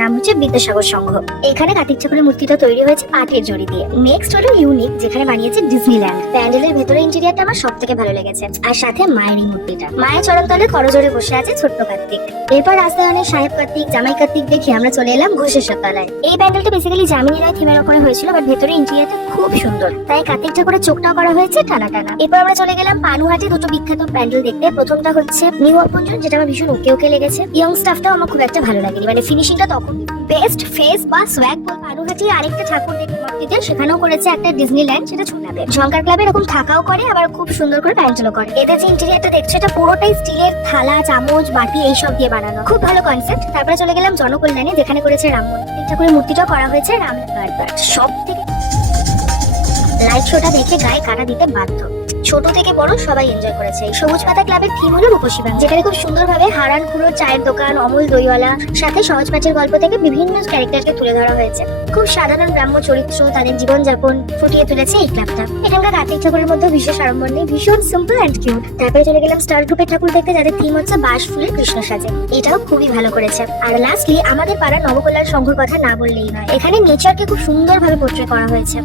নাম হচ্ছে বিদ্যাসাগর সংঘ। এখানে কার্তিক ঠাকুরের মূর্তিটা তৈরি হয়েছে পাটের জড়ি দিয়ে। নেক্সট হলো ইউনিক, যেখানে বানিয়েছে ডিজনিল্যান্ড। প্যান্ডেলের ভেতরে ইন্টেরিয়রটা আমার সব থেকে ভালো লেগেছে, আর সাথে মায়ের এই মূর্তিটা। মায়ের চরণতলে করজোড়ে বসে আছে ছোট্ট কার্তিক। এরপর রাস্তায় অনেক সাহেব কার্তিক, জামাই কার্তিক দেখে আমরা চলে এলাম ঘোষেশ্বর তলায়। এই প্যান্ডেলটা বেসিক্যালি যামিনী রায় থিমের উপরে হয়েছিল, বাট ভেতরে ইন্টেরিয়রটা খুব সুন্দর, তাই কার্তিক ঠাকুরের চোখটাও করা হয়েছে টানা টানা। এরপর আমরা চলে গেলাম পানুহাটে দুটো বিখ্যাত প্যান্ডেল দেখতে। প্রথমটা হচ্ছে নিউ অপঞ্জন, যেটা আমার ভীষণ ওকে ওকে লেগেছে। ইয়ং স্টাফটাও আমার খুব একটা ভালো লাগেনি, মানে ফিনিশিংটা তখন বেস্ট ফেস বা সোয়াগ বল। পানুহাটি আরেকটা ঠাকুর দেখতে, সেখানেও করেছে একটা ডিজনিল্যান্ড, সেটা ছোটাবে। ঝঙ্কার ক্লাবে এরকম থাকাও করে, আবার খুব সুন্দর করে প্যান্ডেলও করে। এদের যে ইন্টেরিয়রটা দেখছো, এটা পুরোটাই স্টিলের থালা, চামচ, বাটি এইসব দিয়ে বানানো, খুব ভালো কনসেপ্ট। তারপরে চলে গেলাম জনকল্যাণে, যেখানে করেছে রাম মন্দির। ঠাকুরের মূর্তিটা করা হয়েছে রাম বারবার। সব থেকে লাইট শোটা দেখে গায়ে কাটা দিতে বাধ্য। ছোট থেকে বড় সবাই এনজয় করেছে। সবুজ পাতা ক্লাবের থিম হলো রূপসী বাং, যেখানে খুব সুন্দরভাবে হারান খুড়োর চায়ের দোকান, অমূল দইওয়ালা, সাথে সহজ পাঁচের গল্প থেকে বিভিন্ন ক্যারেক্টারকে তুলে ধরা হয়েছে। খুব সাধারণ গ্রাম্য চরিত্র, তাদের জীবনযাপন ফুটিয়ে তুলেছে এই ক্লাবটা। এখানকার কার্তিক ঠাকুরের মধ্যে বিশেষ আড়ম্বর নেই, ভীষণ সিম্পল অ্যান্ড কিউট। তারপরে চলে গেলাম স্টার গ্রুপের ঠাকুর দেখতে, যাদের থিম হচ্ছে বাঁশ ফুলের কৃষ্ণ সাজে। এটাও খুবই ভালো করেছে। আর লাস্টলি আমাদের পাড়ার নবকল্যাণ সংঘর কথা না বললেই নয়। এখানে নেচারকে খুব সুন্দরভাবে পোর্ট্রে করা হয়েছে।